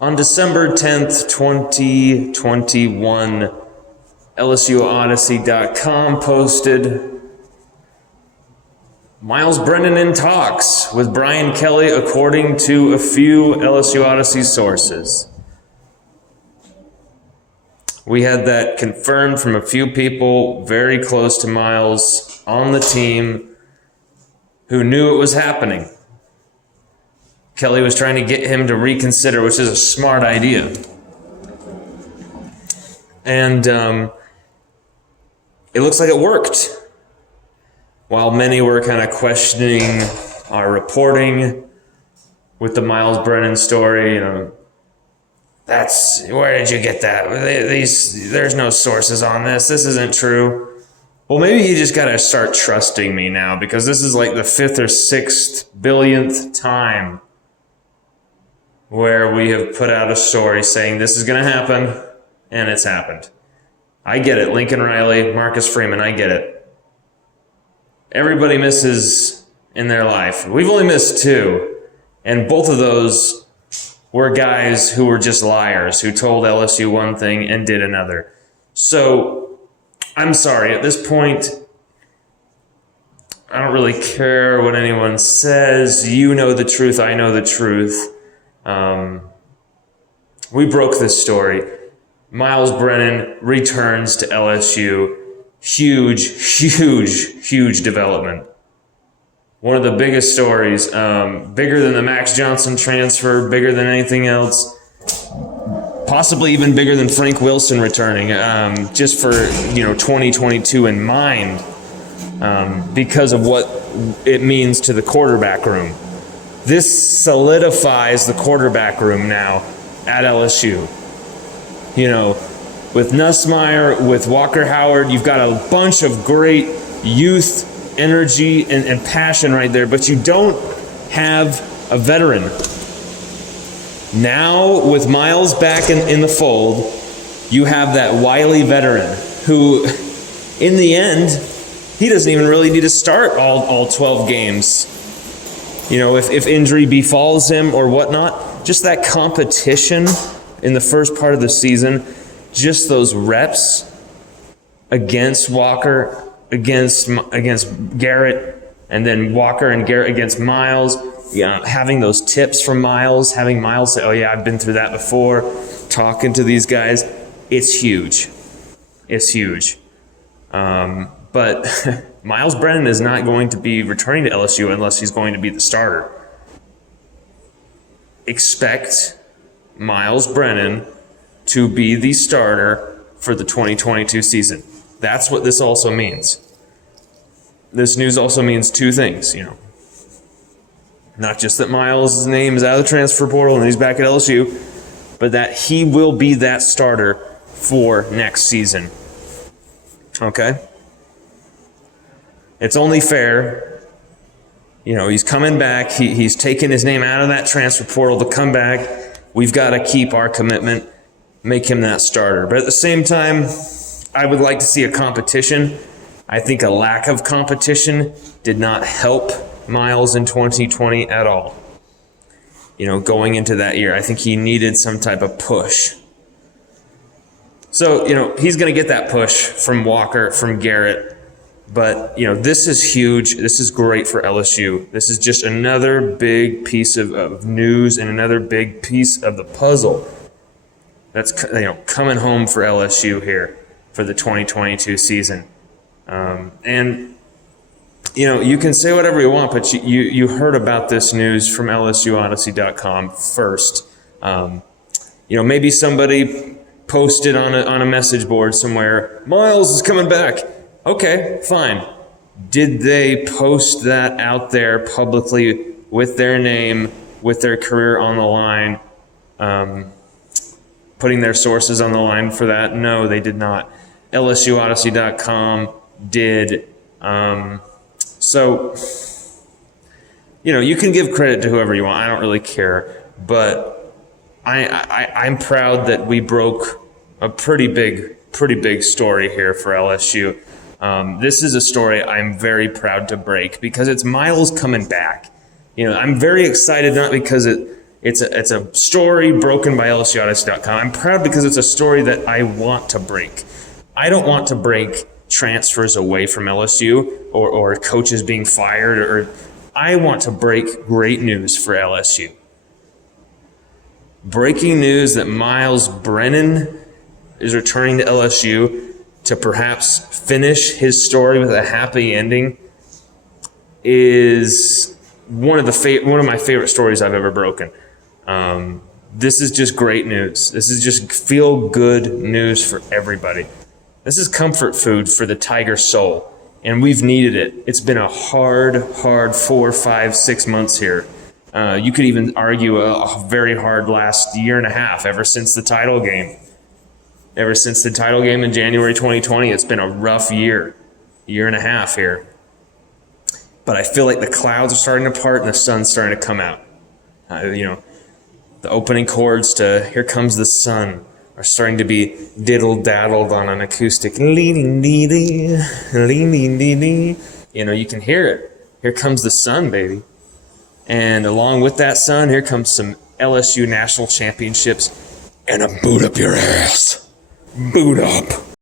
On December 10th, 2021, LSUODYSSEY.COM posted, Myles Brennan in talks with Brian Kelly according to a few LSU Odyssey sources. We had that confirmed from a few people very close to Myles on the team who knew it was happening. Kelly was trying to get him to reconsider, which is a smart idea. And it looks like it worked. While many were kind of questioning our reporting with the Myles Brennan story, where did you get that? There's no sources on this. This isn't true. Well, maybe you just got to start trusting me now, because this is like the 5th or 6th billionth time where we have put out a story saying this is going to happen, and it's happened. I get it. Lincoln Riley, Marcus Freeman, I get it. Everybody misses in their life. We've only missed 2, and both of those were guys who were just liars, who told LSU one thing and did another. So, I'm sorry, at this point, I don't really care what anyone says. You know the truth, I know the truth. We broke this story. Myles Brennan returns to LSU. Huge development. One of the biggest stories, bigger than the Max Johnson transfer, bigger than anything else, possibly even bigger than Frank Wilson returning, just for 2022 in mind, because of what it means to the quarterback room. This solidifies the quarterback room now at LSU. With Nussmeier, with Walker Howard, you've got a bunch of great youth energy and passion right there, but you don't have a veteran. Now, with Myles back in the fold, you have that wily veteran who, in the end, he doesn't even really need to start all 12 games. If injury befalls him or whatnot, just that competition in the first part of the season, just those reps against Walker, against Garrett, and then Walker and Garrett against Myles, having those tips from Myles, having Myles say, oh yeah, I've been through that before, talking to these guys, it's huge. It's huge. But Myles Brennan is not going to be returning to LSU unless he's going to be the starter. Expect Myles Brennan to be the starter for the 2022 season. That's what this also means. This news also means 2 things, Not just that Myles' name is out of the transfer portal and he's back at LSU, but that he will be that starter for next season. Okay? It's only fair. He's coming back. He's taken his name out of that transfer portal to come back. We've got to keep our commitment, make him that starter. But at the same time, I would like to see a competition. I think a lack of competition did not help Myles in 2020 at all. Going into that year, I think he needed some type of push. So, he's going to get that push from Walker, from Garrett. But, this is huge. This is great for LSU. This is just another big piece of news and another big piece of the puzzle that's, coming home for LSU here for the 2022 season. You can say whatever you want, but you heard about this news from LSUODYSSEY.com first. Maybe somebody posted on a message board somewhere, Myles is coming back. Okay, fine. Did they post that out there publicly with their name, with their career on the line, putting their sources on the line for that? No, they did not. LSUODYSSEY.com did. So, you can give credit to whoever you want. I don't really care. But I'm proud that we broke a pretty big story here for LSU. This is a story I'm very proud to break because it's Myles coming back. I'm very excited, not because It's a story broken by LSUODYSSEY.com. I'm proud because it's a story that I want to break. I don't want to break transfers away from LSU or coaches being fired, or I want to break great news for LSU. Breaking news that Myles Brennan is returning to LSU to perhaps finish his story with a happy ending is one of my favorite stories I've ever broken. This is just great news. This is just feel good news for everybody. This is comfort food for the Tiger soul, and we've needed it. It's been a hard 4, 5, 6 months here. You could even argue a very hard last year and a half, ever since the title game. Ever since the title game in January 2020, it's been a rough year and a half here. But I feel like the clouds are starting to part and the sun's starting to come out. The opening chords to Here Comes the Sun are starting to be diddle-daddled on an acoustic. You can hear it. Here comes the sun, baby. And along with that sun, here comes some LSU national championships and a boot up your ass. Boot up.